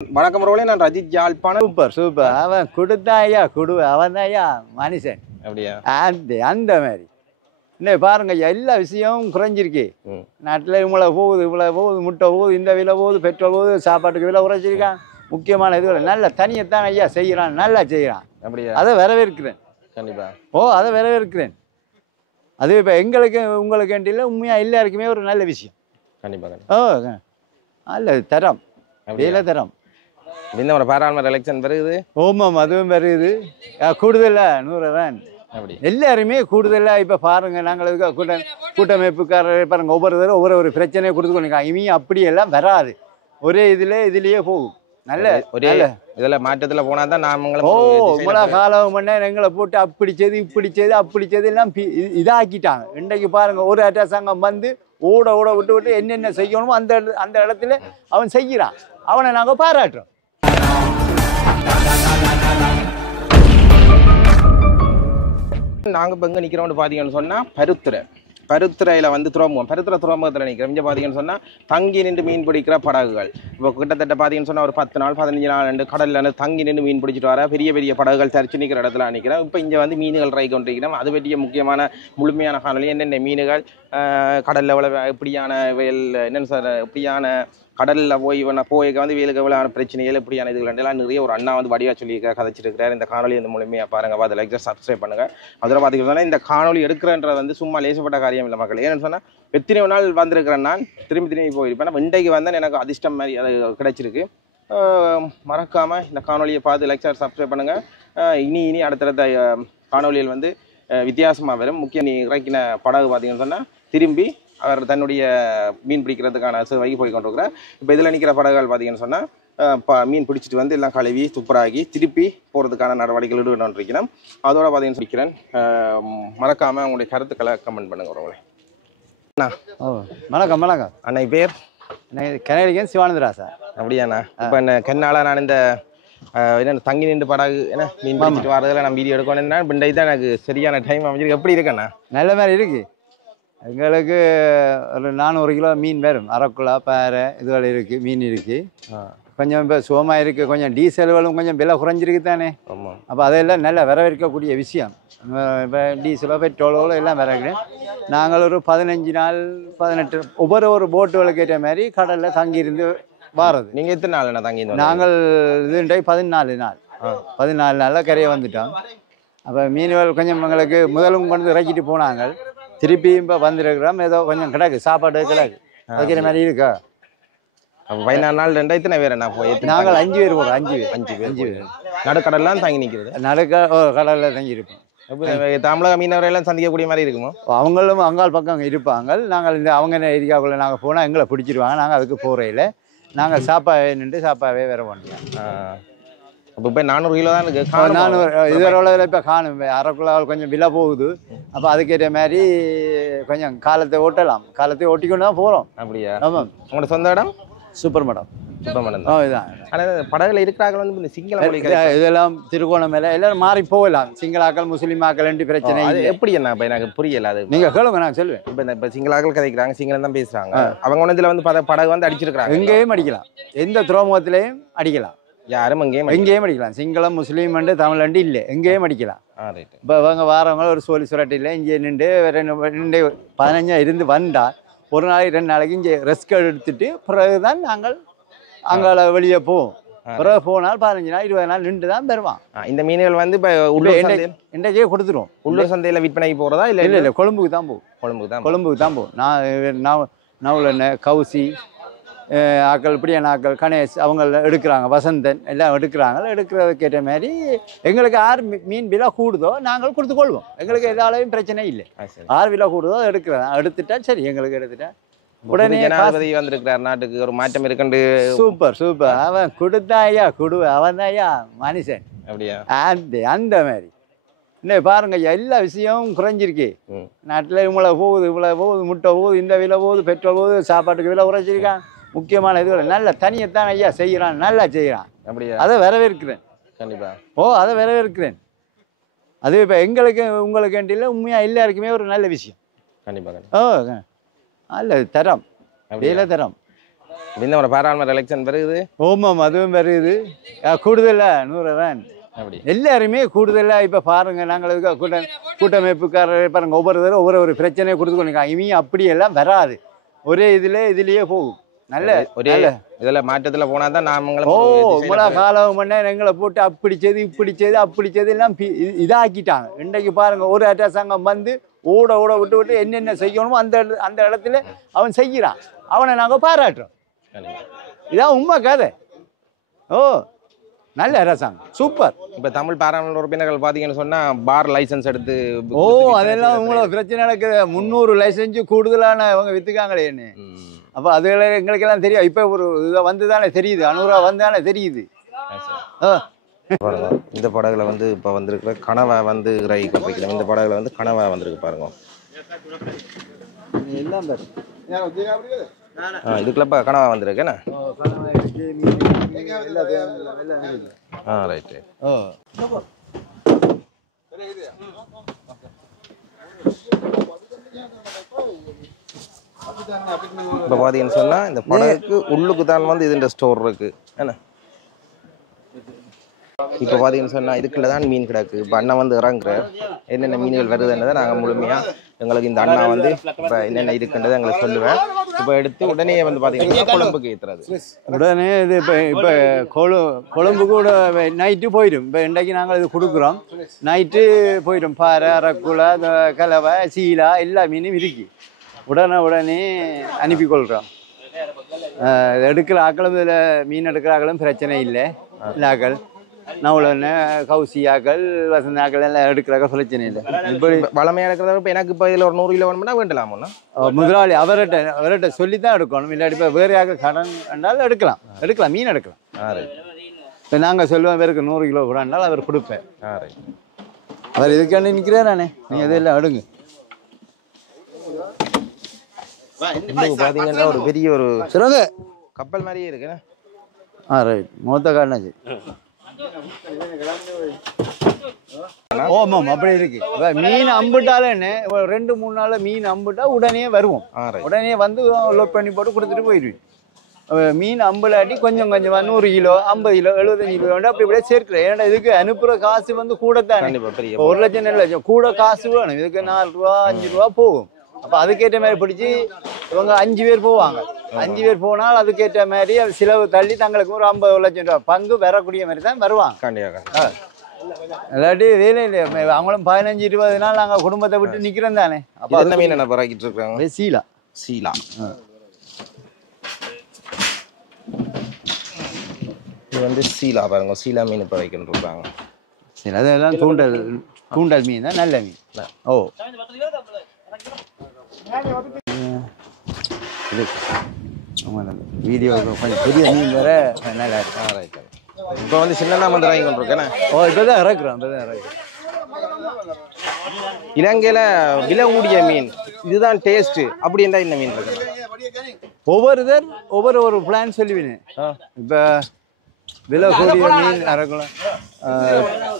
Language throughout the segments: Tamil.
வணக்கம் ரோலே, நான் ரஜித் யாழ்ப்பாணம். Super super. அவன் கொடுத்தா ஐயா அவன் தான் ஐயா மனுஷன். அப்படியா? அந்த மாதிரி இன்னும் பாருங்க ஐயா, எல்லா விஷயமும் குறைஞ்சிருக்கு நாட்டில். இவ்வளோ போகுது முட்டை போகுது, இந்த விலை போகுது, பெட்ரோல் போகுது, சாப்பாட்டுக்கு விலை குறைச்சிருக்கான். முக்கியமான இதுகள் நல்ல தனியைத்தான் ஐயா செய்கிறான், நல்லா செய்கிறான். அப்படியா? அதை வரவேற்கிறேன். கண்டிப்பா. அதை வரவேற்கிறேன். அது இப்போ எங்களுக்கு உங்களுக்கு வேண்டிய உண்மையாக எல்லாருக்குமே ஒரு நல்ல விஷயம். கண்டிப்பா. நல்ல தரம், வேலை தரம். இந்த ஒரு பாராளுமன்ற எலெக்ஷன் வருது. ஓமாம், அதுவும் வருது. கூடுதலாக 100 தான். அப்படி எல்லாருமே கூடுதலாக இப்போ பாருங்க, நாங்கள் கூட்டமைப்புக்காரர் பாருங்க, ஒவ்வொரு பிரச்சனையை கொடுத்துக்கொண்டிருக்காங்க. இவங்க அப்படியெல்லாம் வராது, ஒரே இதுலேயே போகும். நல்ல ஒரே இதில் மாற்றத்தில் போனால் தான் நாமங்களும் இவ்வளோ காலம் பண்ண எங்களை போட்டு இப்படி செய்து எல்லாம் இதாக்கிட்டாங்க. இன்றைக்கு பாருங்க, ஒரு அரசாங்கம் வந்து ஓட விட்டு என்னென்ன செய்யணுமோ அந்த இடத்துல அவன் செய்கிறான். அவனை நாங்கள் பாராட்டுறோம். நாங்கள் இப்போ எங்கே நிற்கிறோம்னு பார்த்தீங்கன்னு சொன்னால் பருத்துறையில் வந்து துறைமுகத்தில் நிற்கிறோம். இங்கே பார்த்தீங்கன்னு சொன்னால் தங்கி நின்று மீன் பிடிக்கிற படகுகள். இப்போ கிட்டத்தட்ட பார்த்தீங்கன்னு சொன்னால் ஒரு 10 நாள் 15 நாள் கடலில் தங்கி நின்று மீன் பிடிச்சிட்டு வர பெரிய படகுகள் தரிச்சு நிற்கிற இடத்துல நிற்கிறோம். இப்போ இங்கே வந்து மீன்கள் ரை கொண்டிருக்கிறோம். அது பற்றிய முக்கியமான முழுமையான காணொலி, என்னென்ன மீன்கள் கடலில் எவ்வளோ எப்படியான வெயில், என்னென்னு சார் எப்படியான கடலில் போய்க்க வந்து வேலுக்கு எவ்வளோ பிரச்சனைகள் எப்படியான இதுகள் எல்லாம் நிறைய ஒரு அண்ணா வந்து வடிவாக சொல்லி கதைச்சிருக்கிறார். இந்த காணொலி வந்து முழுமையாக பாருங்கள், அதை லைக் சப்ஸ்கிரைப் பண்ணுங்கள். அதில் பார்த்தீங்கன்னா இந்த காணொலி எடுக்கிறன்றது வந்து சும்மா லேசப்பட்ட காரியம் இல்லை மக்கள். ஏன்னு சொன்னால் எத்தனை நாள் வந்திருக்கிறேன், நான் திரும்பி போயிருப்பேன். இன்றைக்கு வந்து எனக்கு அதிர்ஷ்டம் மாதிரி அது கிடைச்சிருக்கு. மறக்காமல் இந்த காணொலியை பார்த்து லைக் சப்ஸ்கிரைப் பண்ணுங்கள். இனி அடுத்தடுத்த காணொலியில் வந்து வித்தியாசமாக வரும். முக்கியம், நீ இறக்கின படகு பார்த்தீங்கன்னு சொன்னால் திரும்பி அவர் தன்னுடைய மீன் பிடிக்கிறதுக்கான சேவைக்கு போய் கொண்டிருக்கிறார். இப்போ இதில் நிற்கிற படகுகள் பார்த்தீங்கன்னு சொன்னால் மீன் பிடிச்சிட்டு வந்து எல்லாம் கழுவி துப்புராகி திருப்பி போகிறதுக்கான நடவடிக்கைகள் ஈடுபட்டுருக்கிறோம். அதோட பார்த்தீங்கன்னு சொல்லிக்கிறேன். மறக்காமல் உங்களுடைய கருத்துக்களை கமெண்ட் பண்ணுங்க உறவுகளே. அண்ணா வணக்கம். அண்ணா பேர் கனேடியன் சிவானந்தரா சார். அப்படியாண்ணா? இப்போ என்ன கண்ணால் நான் இந்த என்ன தங்கி நின்று படகு என்ன மீன் பிடிச்சிட்டு வரதில் நான் வீடியோ எடுக்கணும்னா பிண்டை தான் எனக்கு சரியான டைம் அமைஞ்சிருக்கு. எப்படி இருக்கண்ணா? நல்ல மாதிரி இருக்குது. எங்களுக்கு ஒரு 400 கிலோ மீன் வரும். அரக்குலா பாறை இதுகள் இருக்குது, மீன் இருக்குது. கொஞ்சம் இப்போ சுகமாக இருக்குது. கொஞ்சம் டீசல்களும் கொஞ்சம் விலை குறைஞ்சிருக்கு தானே. அப்போ அதெல்லாம் நல்லா வரவேற்கக்கூடிய விஷயம். இப்போ டீசலோ பெட்ரோலோ எல்லாம் வரவேற்கிறேன். நாங்கள் ஒரு 15 நாள் 18 ஒவ்வொரு போட்டுகளுக்கு ஏற்ற மாதிரி கடலில் தங்கியிருந்து வாரது. நீங்கள் எத்தனை நாள் என்ன தங்கி? நாங்கள் இதுண்டை 14 நாளில் கரையை வந்துட்டோம். அப்போ மீன்கள் கொஞ்சம் எங்களுக்கு முதலும் கொண்டு இறக்கிட்டு போனாங்க. திருப்பியும் இப்போ வந்திருக்கிறோம். ஏதோ கொஞ்சம் கிடக்கு, சாப்பாடு கிடக்கு, அதுக்கிற மாதிரி இருக்கா. 14 நாள் 2000 பேர் என்ன போய்? நாங்கள் 5 பேர் போகிறோம். 5 பேர் நடுக்கடல்லாம் தங்கி நிற்கிறது. கடலில் தங்கி இருப்போம். தமிழக மீனவரெல்லாம் சந்திக்கக்கூடிய மாதிரி இருக்குமோ? அவங்களும் அங்காள் பக்கம் இருப்பாங்க. நாங்கள் இந்த அவங்க ஏரியாவுக்குள்ளே நாங்கள் போனால் எங்களை பிடிச்சிருவாங்க. நாங்கள் அதுக்கு போகிறையில் நாங்கள் சாப்பாவே வேற பண்ணுவோம். இப்போ இப்போ 400 கிலோ தான் இருக்குது. 400 இதோட இப்போ காணும். அரைக்குள்ளால் கொஞ்சம் விலை போகுது. அப்போ அதுக்கேற்ற மாதிரி கொஞ்சம் காலத்தை ஓட்டிக்கொண்டு தான் போகிறோம். அப்படியா? ஆமாம். உங்களோட சொந்த இடம்? Super madam. இதுதான். ஆனால் படகுல இருக்கிறாங்க வந்து இந்த சிங்கள மொழி இதெல்லாம் திருகோணமலை எல்லாரும் மாறி போகலாம். சிங்களாக்கள் முஸ்லீமாக்கள் ரெண்டு பிரச்சனை. அது எப்படி என்ன இப்போ எனக்கு புரியல. அது நீங்கள் கேளுங்க, நான் சொல்லுவேன். இப்போ சிங்களாக்கள் கதைக்கிறாங்க, சிங்களம் தான் பேசுகிறாங்க. அவங்க ஒன்றத்தில் வந்து படகு வந்து அடிச்சிருக்கிறாங்க. எங்கேயும் அடிக்கலாம், எந்த துறைமுகத்திலையும் அடிக்கலாம். யாரும் எங்கேயும் அடிக்கலாம். சிங்களம் முஸ்லீம் தமிழ் இல்லை, எங்கேயும் அடிக்கலாம். இப்போ அவங்க வாரவங்க ஒரு சோழி சுரட்டியில் இங்கே நின்று 15 இருந்து வந்தால் ஒரு நாளைக்கு 2 நாளைக்கு இங்கே ரெஸ்க் எடுத்துட்டு பிறகுதான் நாங்கள் அங்கே வெளியே போவோம். பிறகு போனால் 15 நாள் 20 நாள் நின்று தான் பெறுவான். இந்த மீன்கள் வந்து இப்போ இன்றைக்கே கொடுத்துருவோம். உள்ளூர் சந்தையில் விற்பனைக்கு போகிறதா? இல்லை கொழும்புக்கு தான் போகும். கொழும்புக்கு தான் போகும். நவுலெண்ணெய், கவுசி ஆக்கள், இப்படியான ஆக்கள், கணேஷ் அவங்க எடுக்கிறாங்க, வசந்தன் எல்லாம் எடுக்கிறதுக்கு ஏற்ற மாதிரி எங்களுக்கு யார் மீன் விலை கூடுதோ நாங்கள் கொடுத்துக்கொள்வோம். எங்களுக்கு எதாலையும் பிரச்சனை இல்லை. யார் விலை கூடுதோ எடுத்துட்டா சரி. எங்களுக்கு எடுத்துட்டா உடனே ஜனாதிபதி வந்திருக்கிறார், நாட்டுக்கு ஒரு மாற்றம் இருக்குண்டு. சூப்பர். அவன் கொடுத்தா ஐயா அவன் தான் ஐயா மனுஷன். அப்படியா? அந்த மாதிரி இன்னும் பாருங்க ஐயா, எல்லா விஷயமும் குறைஞ்சிருக்கு நாட்டில். இவ்வளோ போகுது முட்டை போகுது, இந்த விலை போகுது, பெட்ரோல் போகுது, சாப்பாட்டுக்கு விலை குறைச்சிருக்கான். முக்கியமான இதுகள் நல்ல தனியைத்தான் ஐயா செய்கிறான், நல்லா செய்கிறான். அப்படியா? அதை வரவேற்கிறேன். கண்டிப்பாக. அதை வரவேற்கிறேன். அது இப்போ எங்களுக்கு உங்களுக்கு வேண்டிய உண்மையாக எல்லாருக்குமே ஒரு நல்ல விஷயம். கண்டிப்பாக. நல்ல தரம், வேலை தரம். இந்த ஒரு பாராளுமன்ற எலெக்ஷன் வருது. ஓமாம் அதுவும் வருது. கூடுதலா 100 தான். அப்படி எல்லாருமே கூடுதலாக இப்போ பாருங்க நாங்கள் கூட்டமைப்புக்காரர் பாருங்க ஒவ்வொருத்தரும் ஒவ்வொரு பிரச்சனையை கொடுத்து கொண்டிருக்காங்க. இவங்க அப்படியெல்லாம் வராது. ஒரே இதுலேயே போகும். நல்ல ஒரே இதில் மாற்றத்தில் போனால் தான் ஓ இவ்வளோ காலம் பண்ண எங்களை போட்டு அப்படி செய்து இப்படி செய்து அப்படி செய்து எல்லாம் இதாக்கிட்டாங்க. இன்றைக்கு பாருங்க ஒரு அரசாங்கம் வந்து ஓட விட்டு என்னென்ன செய்யணுமோ அந்த இடத்துல அவன் செய்கிறான். அவனை நாங்கள் பாராட்டுறோம். இதான் உண்மை கதை. ஓ நல்ல அரசாங்கம் சூப்பர். இப்போ தமிழ் பாராளுமன்ற உறுப்பினர்கள் பார்த்தீங்கன்னு சொன்னால் பார் லைசன்ஸ் எடுத்து ஓ அதெல்லாம் உங்களோட பிரச்சனை நடக்குது. 300 லைசன்ஸ் கூடுதலான அவங்க வித்துக்காங்களே என்ன. அப்போ அதுல எங்களுக்கெல்லாம் தெரியும். இப்போ ஒரு இதை வந்து தானே தெரியுது. 500 வந்து தானே தெரியுது. பாருங்க இந்த படகுல வந்து இப்போ வந்திருக்கிற கனவா வந்து இறை கொப்பைக்கணும். இந்த படகுல வந்து கனவா வந்திருக்கு பாருங்க. எல்லாம் இதுக்குள்ளப்ப கனவா வந்திருக்கேண்ணா. ரைட். இப்போ பார்த்தீங்கன்னு சொன்னால் இந்த படகுக்கு உள்ளுக்கு தான் வந்து இதுன்ற ஸ்டோர் இருக்கு என்ன. இப்போ பார்த்தீங்கன்னு சொன்னால் இதுக்குள்ள தான் மீன் கிடக்கு. இப்போ அண்ணா வந்து இறங்குற என்னென்ன மீன்கள் வருதுன்றதை நாங்கள் முழுமையாக எங்களுக்கு இந்த அண்ணா வந்து இப்போ என்னென்ன இருக்குன்றதை எங்களுக்கு சொல்லுவேன். இப்போ எடுத்து உடனே வந்து பார்த்தீங்கன்னா குழம்புக்கு ஏற்றுறது உடனே இது இப்போ குழம்பு கூட நைட்டு போயிடும். இப்போ இன்றைக்கு நாங்கள் இது கொடுக்குறோம். நைட்டு போயிடும். பாறை அரக்குளை கலவை சீலா எல்லா மீனும் இருக்கு. உடனே அனுப்பி கொள்கிறோம். எடுக்கிற ஆக்களும் இதில் மீன் எடுக்கிற ஆக்களும் பிரச்சனை இல்லை. ஆக்கள் நவுளன்னு கவுசியாக்கள் வசந்தாக்கள் எல்லாம் எடுக்கிறாக்க பிரச்சனை இல்லை. இப்போ வளமையாக எடுக்கிறத இப்போ எனக்கு இப்போ இதில் ஒரு 100 கிலோ வேணும்னா வேண்டலாமோண்ணா. முதலாளி அவர்கிட்ட சொல்லி தான் எடுக்கணும். இல்லாட்டி இப்போ வேறு யாருக்கு கடன் என்றாலும் எடுக்கலாம் மீன் எடுக்கலாம். இப்போ நாங்கள் சொல்லுவோம் பேருக்கு 100 கிலோ கூட என்றால் அவர் கொடுப்பேன். அவர் இதுக்காண்டி நிற்கிறாரானே நீங்கள் இதெல்லாம் எடுங்க. பார்த்தீங்கன்னா ஒரு பெரிய ஒரு சொல்லுங்க கப்பல் மாதிரியே இருக்குண்ணே. ரைட் மொத்த காரணாச்சு. ஓமாம் அப்படி இருக்கு. மீன் அம்பிட்டாலே 2-3 நாள் மீன் அம்பிட்டா உடனே வருவோம். உடனே வந்து லோட் பண்ணி போட்டு கொடுத்துட்டு போயிடுவேன். மீன் அம்பலாட்டி கொஞ்சம் 100 கிலோ 50 கிலோ 75 கிலோ அப்படி இப்படியே சேர்க்கிறேன். ஏன்னா இதுக்கு அனுப்புற காசு வந்து கூட தான். 1 லட்சம் 2 லட்சம் கூட காசு வேணும். இதுக்கு 4 ரூபா 5 ரூபா போகும். அப்போ அதுக்கேற்ற மாதிரி பிடிச்சி இவங்க 5 பேர் போவாங்க. 5 பேர் போனால் அதுக்கேற்ற மாதிரி செலவு தள்ளி தங்களுக்கு ஒரு 50 லட்சம் ரூபா பங்கு வரக்கூடிய மாதிரி தான் வருவாங்க. இல்லாட்டி வேலை இல்லை. அவங்களும் 15-20 நாள் நாங்கள் குடும்பத்தை விட்டு நிற்கிறோம் தானே. அப்போ என்ன மீன் என்ன பராக்கிட்டு இருக்காங்க? சீலா. இது வந்து சீலா பாருங்க. சீலா மீன் இப்போ வைக்கணும் இருக்காங்க. சரி அதெல்லாம் தூண்டல் மீன் தான். நல்ல மீன். ஓ இது வீடியோ கொஞ்சம் பெரிய மீன் வேற நல்லா இருக்கு. இப்போ வந்து சின்னதாக வந்து வாங்கி கொண்டு இருக்கேன். ஓ இப்போதான் இறக்குறோம். இலங்கையில் விலை கூடிய மீன் இதுதான் டேஸ்ட்டு அப்படி இருந்தால் இந்த மீன் இருக்கு. ஒவ்வொரு பிளான் சொல்லுவீங்க. இப்போ விலை கூடிய மீன் இறக்கலாம்.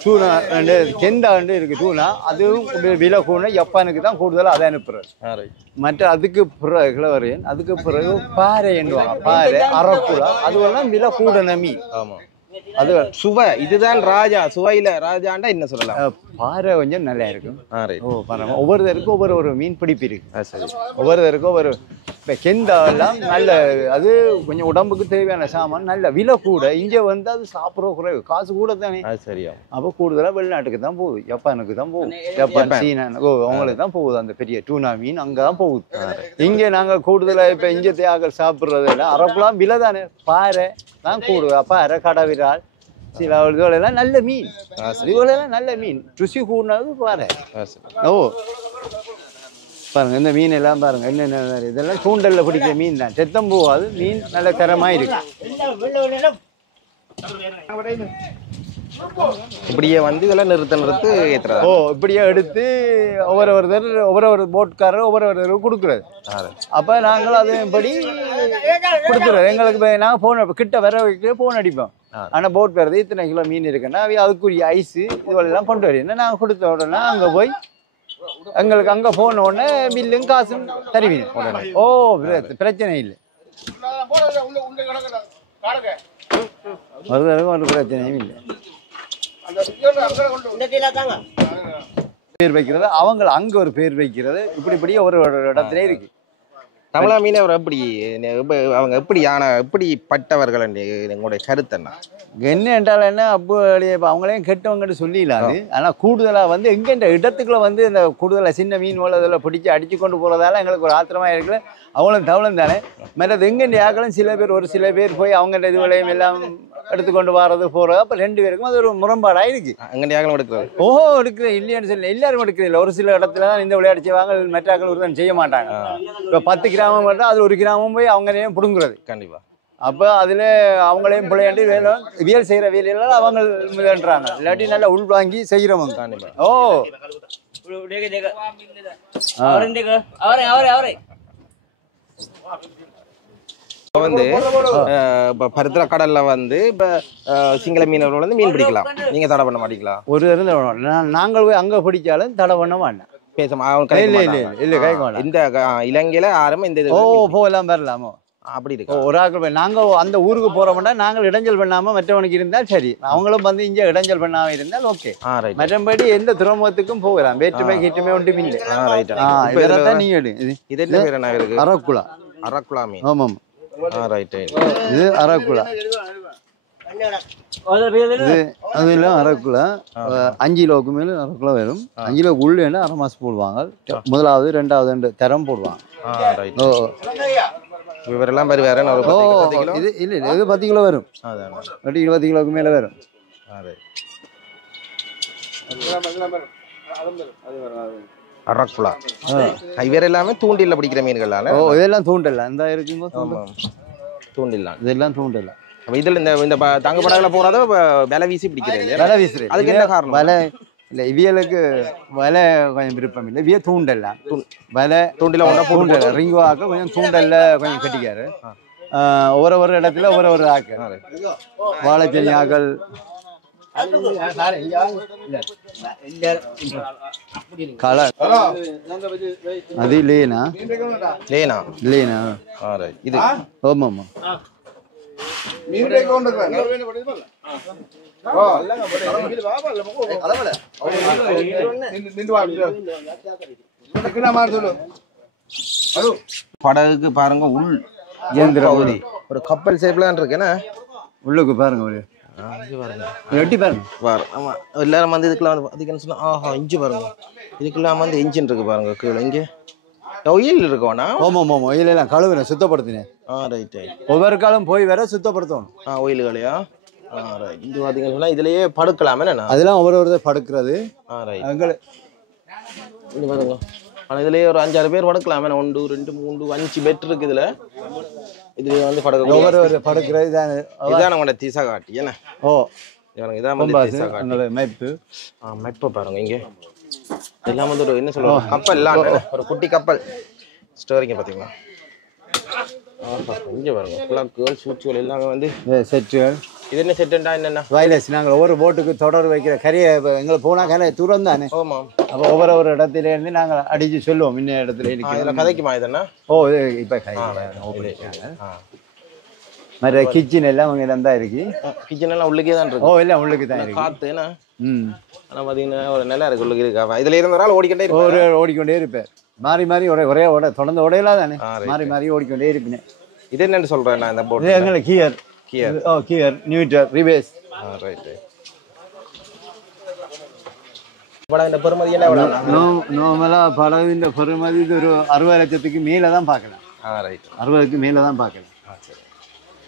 டூனா கெண்டா இருக்கு. டூனா அதுவும் விலை கூட ஜப்பானுக்கு தான் கூடுதலாக அதை அனுப்புறாரு. மற்ற அதுக்கு பிறகு பாறை எண்ணுவாங்க. பாறை அரக்குளா அதுவெல்லாம் விலை கூடன மீன். ஆமாம் அது சுவை. இதுதான் ராஜா. சுவையில் ராஜாண்டா என்ன சொல்லலாம். பாறை கொஞ்சம் நல்லா இருக்கும். ஓ பரவாயில்ல. ஒவ்வொருத்தருக்கும் ஒவ்வொரு மீன் பிடிப்பு இருக்கு. சரி ஒவ்வொருத்தருக்கும் ஒவ்வொரு. இப்போ கெந்தாவெல்லாம் நல்ல அது கொஞ்சம் உடம்புக்கு தேவையான சாமான். நல்ல விலை கூட. இங்கே வந்து அது சாப்பிட்ற குறைவு காசு கூட தானே. அது சரியா. அப்போ கூடுதலாக வெளிநாட்டுக்கு தான் போகுது. ஜப்பானுக்கு தான் போகுது. ஜப்பான் சீனா அவங்களுக்கு தான் போகுது. அந்த பெரிய டூனா மீன் அங்கே தான் போகுது. இங்கே நாங்கள் கூடுதலாக இப்போ இங்கே தேவையாக சாப்பிட்றதெல்லாம் அரப்புலாம் விலை தானே. பாறை தான் கூடுதல். பாறை கடவிரால் சில இதுகளெல்லாம் நல்ல மீன். இதுகளெல்லாம் நல்ல மீன். ருசி கூடினது பாறை. ஓ பாருங்க இந்த மீன் எல்லாம் பாருங்க என்னென்ன இதெல்லாம் தூண்டல்ல பிடிக்கிற மீன் தான். செத்தம் போகாது மீன். நல்ல தரமா இருக்கு. இப்படியே வந்து இதெல்லாம் நிறுத்து ஏற்றுறாரு. ஓ இப்படியே எடுத்து ஒவ்வொரு போட்காரர் ஒவ்வொருத்தருக்கு கொடுக்குறது. அப்போ நாங்களும் அதன்படி கொடுத்துருவோம். எங்களுக்கு நாங்கள் ஃபோன் கிட்ட வர வைக்க ஃபோன் அடிப்போம். ஆனால் போட் வருது இத்தனை கிலோ மீன் இருக்குன்னா அதுக்குரிய ஐஸு இதுவெல்லாம் கொண்டு வரீங்கன்னா நாங்கள் கொடுத்த உடனே அங்கே போய் எங்களுக்கு அங்கே போன உடனே பில்லும் காசும் தருவீங்க உடனே. ஓ பிரச்சனை இல்லை. வருவதற்கு ஒரு பிரச்சனையும் இல்லை. பேர் வைக்கிறது அவங்க அங்க ஒரு பேர் வைக்கிறது இப்படிப்படியே ஒரு இடத்துல இருக்கு. தமிழா மீனவர் எப்படி அவங்க எப்படிப்பட்டவர்கள் உங்களுடைய கருத்து என்ன? என்ன என்றால் என்ன அப்படி அவங்களையும் கெட்டவங்கன்னு சொல்லிடலாது. ஆனால் கூடுதலாக வந்து எங்கெந்த இடத்துக்குள்ள வந்து இந்த கூடுதலாக சின்ன மீன் இதில் பிடிச்சி அடித்து கொண்டு போகிறதால எங்களுக்கு ஒரு ஆத்திரமாக இருக்குல்ல. அவங்களும் தவளும் தானே. மற்றது எங்கெந்த ஆக்களும் சில பேர் ஒரு சில பேர் போய் அவங்க இதுகளையும் எல்லாம் எடுத்துக்கொண்டு வர்றது போகிறது. அப்போ 2 பேருக்கும் அது ஒரு முரண்பாடாக இருக்கு. அங்கே ஆக்களும் எடுக்கிறது ஓஹோ எடுக்கிறது இல்லையான்னு சொல்லி எல்லாரும் எடுக்கிறது இல்லை. ஒரு சில இடத்துல தான் இந்த விளையாட்டு செய்வாங்க, மற்ற ஆக்கள் உறுதி செய்ய மாட்டாங்க. இப்போ 10 கிராமம் மட்டும் அது 1 கிராமம் போய் அவங்களையும் பிடுங்குறது. கண்டிப்பாக. அப்போ அதில் அவங்களையும் பிள்ளையாண்டி வியல் செய்கிற வேலையெல்லாம் அவங்க முயன்றாங்க. இல்லாட்டி நல்லா உள்வாங்கி செய்கிறவங்க. கண்டிப்பாக. ஓ இப்போ வந்து இப்போ பருத்திர கடல்ல வந்து இப்போ சிங்கள மீனவர்கள் வந்து மீன் பிடிக்கலாம், நீங்க தடை பண்ண மாட்டீங்களா? ஒரு இருந்து நாங்கள் போய் அங்கே பிடிச்சாலும் தடை பண்ண மாட்டேன். இந்த இலங்கையில யாரும் இந்த ஓ போகலாம் வரலாமோ அப்படி இருக்கு. ஒரு ஆக்கள் போய் நாங்கள் அந்த ஊருக்கு போற மாட்டோம். நாங்கள் இடைஞ்சல் பண்ணாம மற்றவனுக்கு இருந்தால் சரி, அவங்களும் வந்து இங்கே இடைஞ்சல் பண்ணாம இருந்தால் ஓகே. மற்றபடி எந்த துறைமுகத்துக்கும் போகலாம். வேற்றுமை கீட்டுமே ஒன்றும் இல்லை. இதெல்லாம் நீங்க இது என்ன பேர் என்ன இருக்கு? அரக்குலா. அரக்குலா மீன். ஆமாம். இது அரக்குலா. இது அதெல்லாம் அரக்குலா 5 கிலோவுக்கு மேலே அரக்குலா வரும். 5 கிலோவுக்கு உள்ளேன்னா அரை மாதம் போடுவாங்க. முதலாவது 2வது தரம் போடுவாங்க. இவரெல்லாம் வேற இது இல்லை இல்லை இது 10 கிலோ வரும். 20 கிலோவுக்கு மேலே வரும். அரக்குலா இவர் எல்லாமே தூண்டில பிடிக்கிற மீன்கள். ஓ இதெல்லாம் தூண்டல இந்த இருக்குங்க. தூண்டில இதெல்லாம் தூண்டல. இதுல இந்த தங்க படகுல போறத விலை வீசி பிடிக்கிறது. விலை வீசுறது அதுக்கு என்ன காரணம்? விலை இல்லை இவியலுக்கு விலை கொஞ்சம் விருப்பம் இல்லை. இவிய தூண்டல விலை தூண்டில தூண்டல ரிங்குவாக்க கொஞ்சம் தூண்டல்ல கொஞ்சம் கட்டிக்காரு. ஒவ்வொரு இடத்துல ஒவ்வொரு ஆக்கு வாழைச்செடி ஆக்கள் கலர் அது லேனா லேனா லேனா இது ஆமாம்மா. படகுக்கு பாருங்க உள் ஒரு கப்பல் சேப்ல இருக்குன்னா உள்ளுக்கு பாருங்க ஒரு வெட்டி பாருங்க. ஆமா எல்லாரும் வந்து இதுக்கெல்லாம் வந்து பாத்தீங்கன்னு சொன்னா ஆஹா இஞ்சி பாருங்க. இதுக்கெல்லாம் வந்து இன்ஜின் இருக்கு பாருங்க கீழே. இங்கே ஒயில் இருக்கோண்ணா. ஆமாம் ஆமாம் ஒயில் எல்லாம் கழுவுறேன் சுத்தப்படுத்தினேன். ரைட்டு. ஒவ்வொரு காலம் போய் வேற சுத்தப்படுத்தணும். ஒயிலுகளையா? ரைட். இது பார்த்தீங்கன்னு சொன்னா இதுலயே படுக்கலாமே என்ன? அதெல்லாம் ஒவ்வொரு படுக்கிறது. ரைட். இது பாருங்க. ஆனால் இதுலயே ஒரு 5-6 பேர் படுக்கலாமே. 1 2 3 5 பெட் இருக்கு இதுல. இதுல வந்து படுக்க ஒவ்வொரு படுக்கிறது இதான் நம்மளோட திசை காட்டி என்ன. ஓ இதான் வந்து திசை காட்டி மேப்பு. மேப்பை பாருங்க. இங்கே எல்லாம் வந்து ஒரு என்ன சொல்லுவாங்க கப்பல் எல்லாம் ஒரு குட்டி கப்பல் ஸ்டோரிங்க பார்த்தீங்களா? இங்கே பாருங்க பிளாக்குகள் சூச்சுகள் எல்லாமே வந்து செட்டுகள். இது என்ன செட்டுண்டா என்னென்ன வயலஸ். நாங்கள் ஒவ்வொரு போட்டுக்கு தொடர் வைக்கிற கரையை எங்களை போனால் கரை தூரம் தானே. ஆமாம். அப்போ ஒவ்வொரு இடத்துல இருந்து நாங்கள் அடித்து சொல்லுவோம் இன்னும் இடத்துல இருக்கு கதைக்குமா இதென்னா? ஓ இப்போ மற்ற கிச்சன் எல்லாம் அவங்க இடம் தான் இருக்கு. கிச்சன் எல்லாம் உள்ளுக்கே தான் இருக்கு. ஓ எல்லாம் உள்ளுக்கு தான் இருக்கு. காற்று என்ன ஆனால் பார்த்தீங்கன்னா ஒரு நல்லா இருக்கு உள்ளுக்கு இருக்கா. இதில் இருந்தவரால் ஓடிக்கிட்டே இருப்பேன். ஓடிக்கொண்டே இருப்பேன். மாறி மாறி ஒரே தொடர்ந்து உடையலாம் தானே. மாறி மாறி ஓடிக்கொண்டே இருப்பேன். இது என்னன்னு சொல்கிறேன் நான் இந்த போட் எங்களுக்கு கியர் நியூட்டர் ரிவேஸ். ரைட்டு. இந்த பெருமதி என்ன? நார்மலாக படகு இந்த பெருமதி இது ஒரு 60 லட்சத்துக்கு மேலே தான் பார்க்கலாம். ரைட். 60க்கு மேலே தான் பார்க்கலாம்.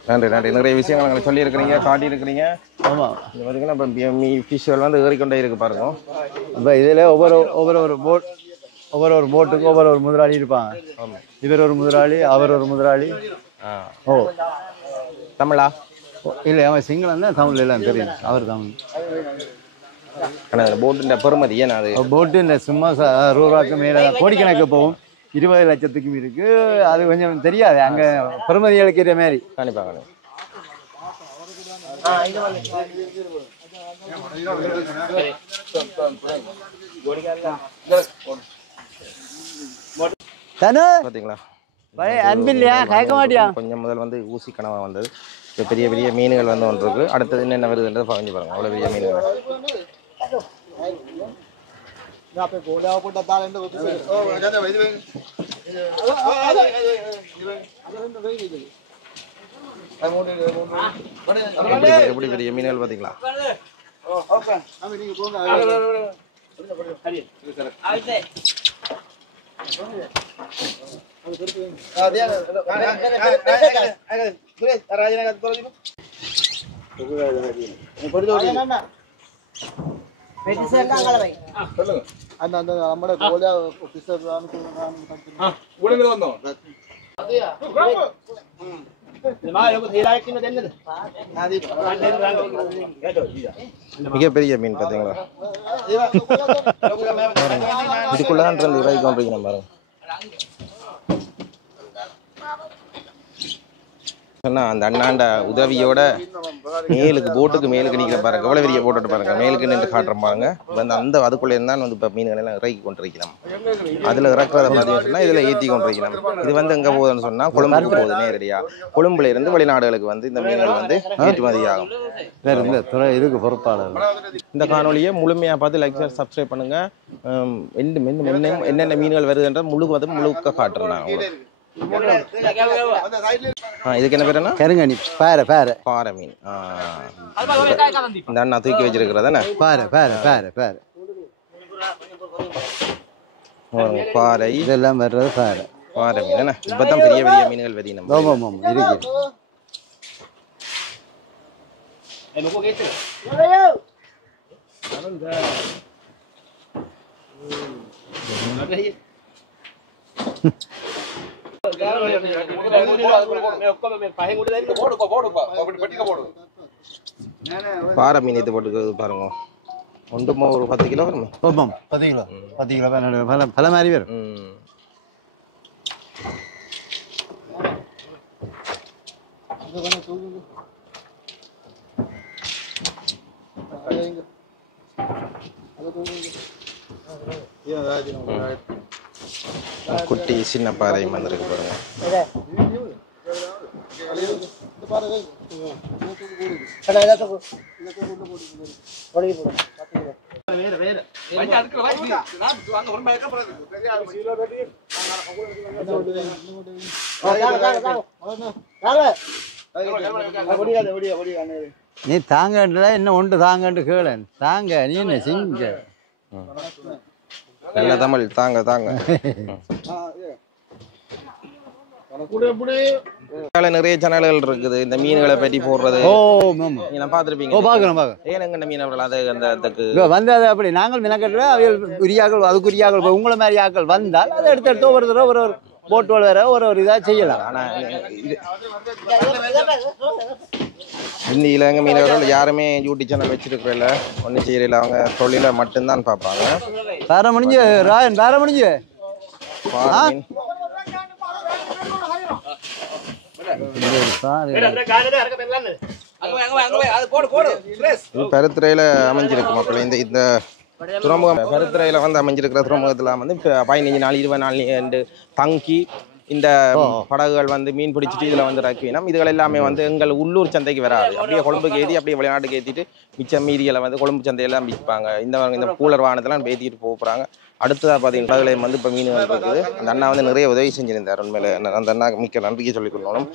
நன்றி நன்றி. நிறைய விஷயங்கள் எங்களுக்கு சொல்லியிருக்கிறீங்க, காட்டியிருக்கிறீங்க. ஆமாம். இது பார்த்தீங்கன்னா இப்போ ஃபிஷ்ஷுகள் வந்து ஏறிக்கொண்டே இருக்கு பாருங்க. இப்போ இதில் ஒவ்வொரு போட்டுக்கும் ஒவ்வொரு முதலாளி இருப்பாங்க. இவர் ஒரு முதலாளி, அவர் ஒரு முதலாளி. ஓ தமிழா? இல்லை அவன் சிங்களம் தான். தமிழ் எல்லாம் தெரியும். அவர் தமிழ். ஆனால் போட்டுன்ற பெருமதி ஏன்னா அது போட்டு இந்த சும்மா ரூபாய்க்கு மேலே கோடிக்கணக்கு போகும். 20 லட்சத்துக்கும் இருக்கு. அது கொஞ்சம் தெரியாது அங்கே பெருமதி அளிக்கிற மாதிரி. கண்டிப்பாக. தானே பார்த்தீங்களா அன்பில்லையா கேட்க மாட்டியா கொஞ்சம் முதல் வந்து ஊசி கனவா வந்தது. இப்போ பெரிய பெரிய மீன்கள் வந்து ஒன்று இருக்கு. அடுத்தது என்னென்ன வருதுன்றது பாஞ்சு பாருங்க. அவ்வளோ பெரிய மீன்கள். எப்படி பெரிய மீன்கள் பார்த்தீங்களா? மிகப்பெரிய மீன் பார்த்தீங்களா? இதுக்குள்ள இறக்கி கொண்டிருக்கணும் பாருங்க. அந்த அண்ணாண்ட உதவியோட மேலுக்கு போட்டுக்கு மேலுக்கு நிற்கிற பாருங்க. எவ்வளோ பெரிய போட்டு பாருங்க. மேலுக்கு நின்று காட்டுற பாருங்க. வந்து அந்த அதுக்குள்ளே இருந்தால் வந்து இப்போ மீன்கள் எல்லாம் இறக்கி கொண்டிருக்கணும். அதில் இறக்குறத பார்த்தீங்கன்னு சொன்னால் இதில் ஏற்றி கொண்டிருக்கணும். இது வந்து எங்கே போகுதுன்னு சொன்னால் கொழும்புக்கு போகுது நேரடியாக. கொழும்புல இருந்து வெளிநாடுகளுக்கு வந்து இந்த மீன்கள் வந்து ஏற்றுமதி ஆகும். வேறு இந்த துறை இதுக்கு பொறுப்பாளர். இந்த காணொலியை முழுமையாக பார்த்து லைக் ஷேர் சப்ஸ்கிரைப் பண்ணுங்கள். என்னென்ன மீன்கள் வருதுன்ற முழுக்க காட்டுறேன் நான் உங்களுக்கு. இதுக்கு என்ன பேருன்னா கருங்கணி பாறை மீன். இந்த அண்ணா தூக்கி வச்சிருக்கிறதானே பாறை. இதெல்லாம் வர்றது பாறை மீன் என்ன? இப்பதான் பெரிய பெரிய மீன்கள் வெறி நம்ம இருக்கு. பாறை மீன் இது போட்டுக்கிறது பாருங்க. ஒன்றுமா ஒரு 10 கிலோ வரும். 10 கிலோ பல மாதிரி வரும். குட்டி சின்ன பாறை வந்திருக்கு பாருங்க. நீ தாங்கல என்ன ஒன்று தாங்கன்னு கேளு. தாங்க நீ என்ன சிங்க நல்ல தமிழ் தாங்க தாங்க. நிறைய சேனல்கள் இருக்குது இந்த மீன்களை பற்றி போடுறது. நீங்க பாத்துருப்பீங்க. ஏன் மீன் வந்து அது அப்படி நாங்கள் மினக்கட்டுற உரியாக்கள் அதுக்குரியாக்கள் உங்களை மாதிரி ஆக்கள் வந்தால் அதை எடுத்து ஒரு தடவை ஒரு போட்டு வேற ஒரு இதா செய்யலாம். ஆனா இந்த இலங்கை மீனவர்கள் யாருமே யூடியூப் சேனல் வச்சிருக்கிறல ஒன்றும் செய்யல. அவங்க தொழிலை மட்டும்தான் பார்ப்பாங்க. வேற முடிஞ்சு ராயன் வேற முடிஞ்சு பருத்துறையில அமைஞ்சிருக்கு மக்கள். இந்த துறைமுகம் பருத்துறையில வந்து அமைஞ்சிருக்கிற துறைமுகத்துல வந்து 15 நாள் 20 நாள் தங்கி இந்த படகுகள் வந்து மீன் பிடிச்சிட்டு இதில் வந்து இறக்கினோம். இதுகள் எல்லாமே வந்து எங்கள் உள்ளூர் சந்தைக்கு வராது. அப்படியே கொழும்புக்கு ஏற்றி அப்படியே வெளிநாட்டுக்கு ஏற்றிட்டு மிச்சம் மீதிகளை வந்து கொழும்பு சந்தையெல்லாம் விற்பாங்க. இந்த கூலர் வாகனத்தெல்லாம் ஏற்றிட்டு போகிறாங்க. அடுத்ததாக பார்த்தீங்கன்னா படகுல வந்து இப்போ மீன் இருக்குது. அந்த அண்ணா வந்து நிறைய உதவி செஞ்சிருந்தார். உண்மையில அந்த அண்ணா மிக்க நன்றியை சொல்லிக்கொள்ளணும்.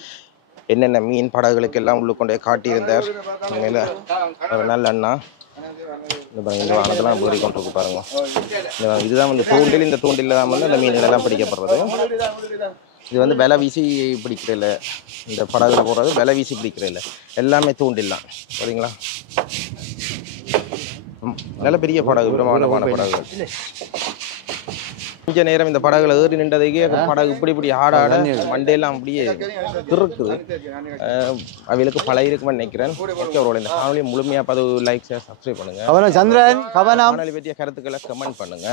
என்னென்ன மீன் படகுகளுக்கு எல்லாம் உள்ளே கொண்டே காட்டியிருந்தார். உண்மையில ஒரு நல்ல அண்ணா. இந்த பாருங்க இந்த வாகனத்தெல்லாம் போய் கொண்டு பாருங்க. இதுதான் வந்து தூண்டில். இந்த தூண்டில் தான் வந்து அந்த மீன்கள் எல்லாம் பிடிக்கப்படுறது. இது வந்து விலை வீசி பிடிக்கிறதில்ல. இந்த படகுல போகிறது விலை வீசி பிடிக்கிறதில்ல. எல்லாமே தூண்டில்லாம் சரிங்களா. நல்ல பெரிய படகு, பிரமாண்டமான படகுகள். கொஞ்ச நேரம் இந்த படகுல ஏறி நின்றதுக்கே படகு இப்படி ஆட மண்டையெல்லாம் அப்படியே இருக்குது. அவளுக்கு பழைய இருக்குமென்னு நினைக்கிறேன். ஓகே, அவரோட இந்த காணொலியை முழுமையா பார்த்து லைக் ஷேர் சப்ஸ்கிரைப் பண்ணுங்க. சந்திரன் காணொலி பற்றிய கருத்துக்களை கமெண்ட் பண்ணுங்க.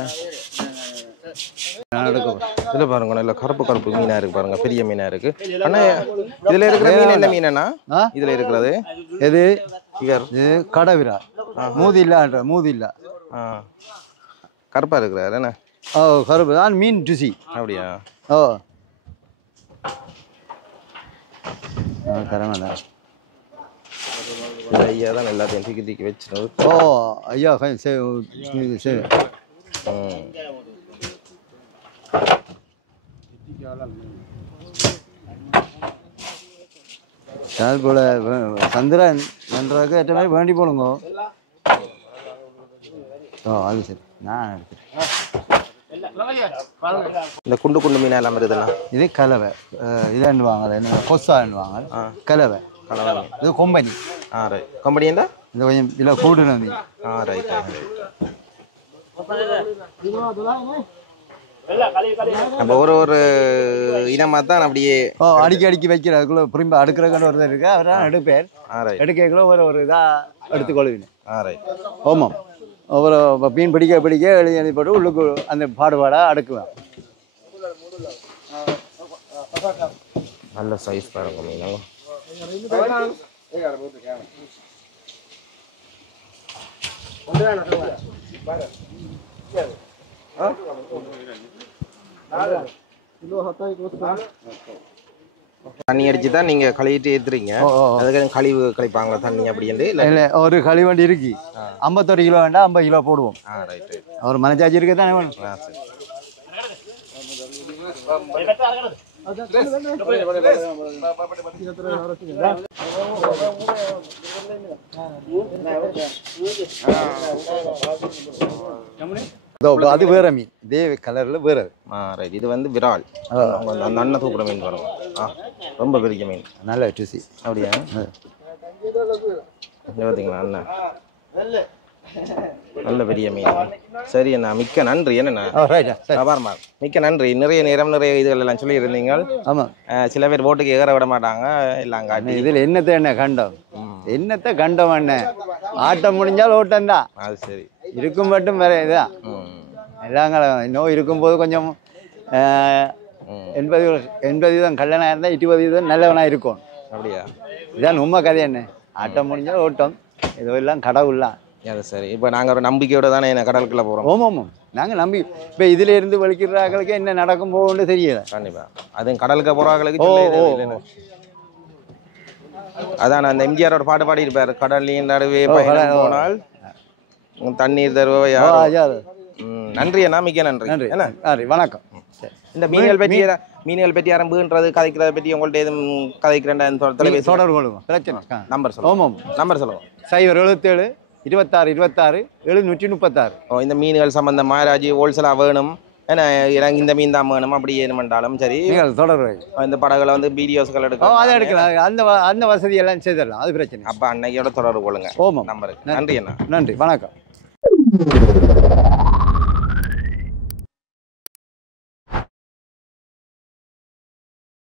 இதுல பாருங்க நல்ல கருப்பு மீனா இருக்கு பாருங்க. பெரிய மீனா இருக்கு. ஆனா இதுல இருக்கிற மீன் என்ன மீனா? இதுல இருக்கிறது எது? கடவிரா. மூதி இல்ல கருப்பா இருக்கிறாரு என்ன? ஓ, கருப்பு தான் மீன் ருசி. அப்படியா? ஓ, தர வேண்டாம். இந்த ஐயா தான் எல்லாத்தையும் தூக்கி தூக்கி வச்சுனது. ஓ ஐயா சரி சரி. சார் போல சந்திரன் நன்றாக ஏற்ற மாதிரி வேண்டி போடுங்க. ஓ அது சரி நான் எடுத்துட்டேன். இந்த குண்டு குண்டு மீன் எல்லாம் இருக்குதுல்ல, இது கலவை. இது என்னவாங்க, என்ன கொசா என்னவாங்க, கலவை. கலவை இது கொம்பனி. ரைட். கம்பெனி என்ன இது கொஞ்சம் இல்லை கூடுனது. ரைட். நம்ம ஒரு இனமாக தான் அப்படியே அடிக்கி வைக்கிற அதுக்குள்ள திரும்ப அடுக்கிறதுன்னு ஒருத்தர் இருக்கு. அவரால் எடுப்பேன். எடுக்கக்குள்ள ஒரு இதாக எடுத்துக்கொள்வீங்க. ரைட். ஆமாம். ஒவ்வொரு மீன் பிடிக்க எழுதி போட்டு உள்ளுக்கு அந்த பாடுபாடாக அடுக்குவேன். நல்ல சைஸ் பாருங்க மீன். தண்ணி அடிச்சு தான் நீங்க கழுவிட்டு ஏத்துறீங்க. அதுக்கு கழிவு கழிப்பாங்களா தண்ணி அப்படின்னு? இல்லை, ஒரு கழிவண்டி இருக்கு. 51 கிலோ வேண்டாம், 50 கிலோ போடுவோம். ரைட்டு. அவர் மனச்சாட்சி இருக்கு தானே வேணும். அது வேற மீன், இதே கலர்ல வேற. ரைட். இது வந்து விரால். அந்த அண்ணன் தூக்குற மீன் வரும். ரொம்ப பெரிய மீன், நல்ல ருசி. அப்படியா? பார்த்தீங்களா அண்ணன், நல்ல பெரிய மீன். சரி அண்ணா, மிக்க நன்றி. என்னண்ணா பாருமா, மிக்க நன்றி. நிறைய நேரம் நிறைய இதுகள் எல்லாம் சொல்லி இருந்தீங்க. ஆமா, சில பேர் போட்டுக்கு ஏற விட மாட்டாங்க எல்லாம் காட்டி. இதுல என்னத்தை என்ன கண்டம், என்னத்தை கண்டம் என்ன, ஆட்டம் முடிஞ்சால் ஓட்டம் தான். அது சரி. இருக்கும் மட்டும் வேற இதுதான் எல்லாங்க. இன்னும் இருக்கும்போது கொஞ்சம் 80% கல்யாணம் இருந்தால் 20% நல்லவனா இருக்கும். அப்படியா? இதான் உண்மை கதை. என்ன ஆட்டம் முடிஞ்சால் ஓட்டம், ஏதோ எல்லாம் கடவுள்லாம். அது சரி. இப்போ நாங்கள் ஒரு நம்பிக்கையோட தானே என்ன கடலுக்குள்ள போகிறோம். ஆமாம், நாங்கள் நம்பி இப்போ இதுல இருந்து வலிக்கிறாங்களுக்கு என்ன நடக்கும் போகும்னு தெரியல. கண்டிப்பா. அதுவும் கடலுக்கு போகிறாங்களுக்கு அதான் அந்த எம்ஜிஆரோட பாட்டு பாடி இருப்பார், கடலின் நடுவே பயணம் போனால் தண்ணீர் தருவ யார். நன்றி அண்ணா, மிக்க நன்றி. நன்றி, வணக்கம். இந்த மீன்கள் பற்றி ஆரம்புன்றது கதைக்கிறத பற்றி உங்கள்ட்ட எதுவும் கதைக்கிறேன் தொலைபேசி தொடர்பு கொள்ளுவோம். பிரச்சனை நம்பர் சொல்லுவோம். நம்பர் சொல்லுவோம். 077 26 26 736. இந்த மீன்கள் சம்பந்தம் மகாராஜி ஹோல்சேலாக வேணும், ஏன்னா எனக்கு இந்த மீன் தான் வேணும் அப்படி ஏனுமென்றாலும் சரி தொடர்பு. இந்த படங்களை வந்து வீடியோஸ்கள் எடுக்கலாம், அதை எடுக்கலாம். அந்த வசதி எல்லாம் செய்திடலாம், அது பிரச்சனை. அப்போ அன்னையோட தொடர்பு கொள்ளுங்க. ஓமம். நம்பருக்கு நன்றி அண்ணா. நன்றி, வணக்கம்.